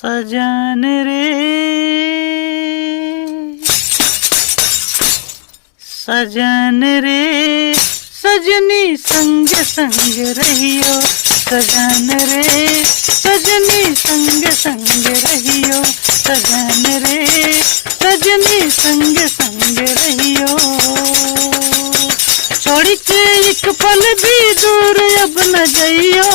सजन रे सजन रे सजनी संग संग रहियो। सजन रे सजनी संग संग रहियो। सजन रे सजनी संग संग रहियो। छोड़ी के एक पल भी दूर अब न जइयो।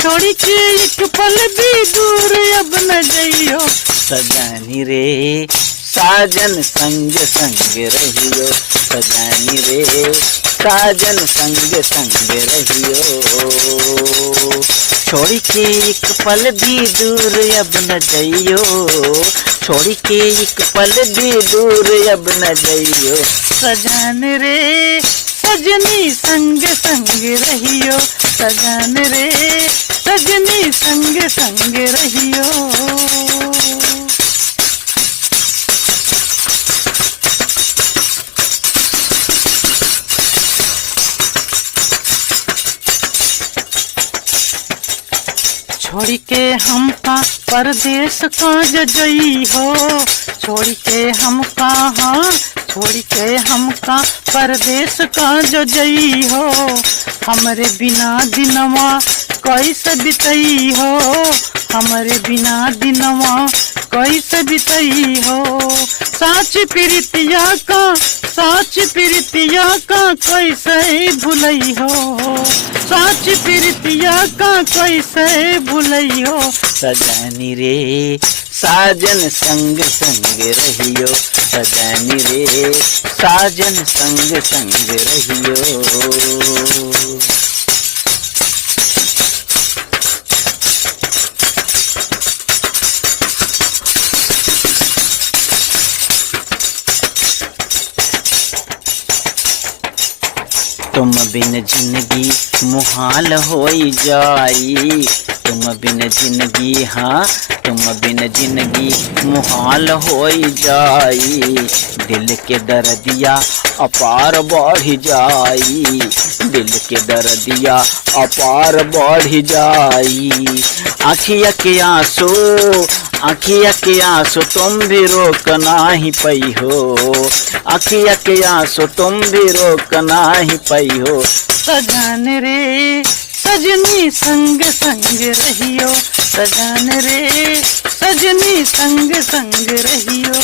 छोड़ी के एक पल भी दूर अब न जइयो। सजनी रे साजन संग संग रहियो। सजनी रे साजन संग संग रहियो। छोड़ी के एक पल भी दूर अब न जइयो। छोड़ी के एक पल भी दूर अब न जइयो। सजन रे सजनी संग संग रहियो। सजन रे सजनी संग संग रहियो। छोड़ी के हमका परदेश कहाँ जई हो। छोड़ी के हम कहाँ छोड़ी के हमका परदेश कहाँ जई हो। हमरे बिना दिनवा कैसे बितई हो। हमरे बिना दिनवा कैसे बितई हो। साच प्रीतिया का कैसे भुलई हो। साच प्रीतिया का कैसे भुलई हो। सजनी रे साजन संग संग रहियो। सजनी रे साजन संग संग रहियो। तुम बिन जिंदगी मुहाल होई जाई। तुम बिन जिंदगी हाँ तुम बिन जिंदगी मुहाल होई जाई। दिल के दर्दिया अपार बढ़ जाई। दिल के दर्दिया अपार बढ़ जाई। आँखिया के आंसू तुम भी रोक नाही पई हो। आँखिया के आंसू तुम भी रोक नाही पई हो। सजन रे सजनी संग संग रहियो। सजन रे सजनी संग संग रहियो।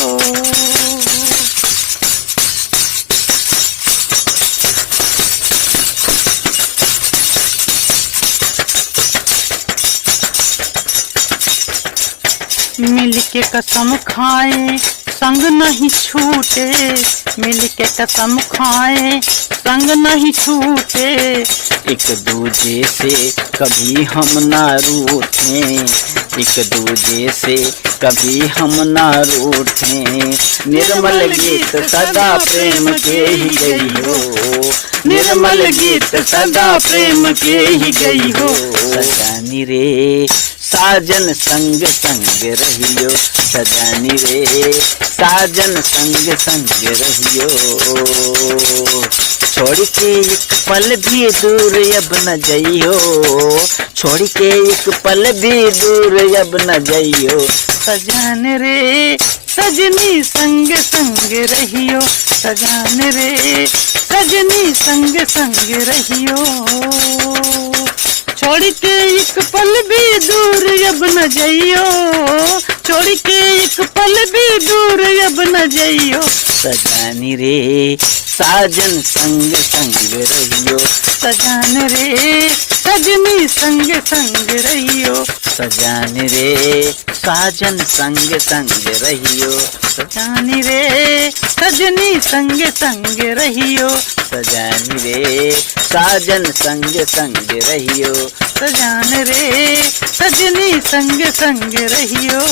मिल के कसम खाए संग नहीं छूटे। मिल के कसम खाए संग नहीं छूटे। एक दूजे से कभी हम ना रूठे। एक दूजे से कभी हम ना रूठे। निर्मल गीत सदा प्रेम के ही गई हो। निर्मल गीत सदा प्रेम के ही गई हो। सजनी रे साजन संग संग रहियो। सजनी रे साजन संग संग रहियो। छोड़ के एक पल भी दूर अब न जइयो। छोड़ के एक पल भी दूर अब न जइयो। सजन रे सजनी संग संग रहियो। सजन रे सजनी संग संग रहियो। छोड़ के एक पल भी दूर अब न जइयो। छोड़ के एक पल भी दूर अब न जइयो। सजनी रे साजन संग संग रहियो। सजन रे सजनी संग संग रहियो। सजन रे साजन संग संग रहियो। सजनी रे सजनी संग संग रहियो। सजनी रे साजन संग संग रहियो। सजन रे सजनी संग संग रहियो।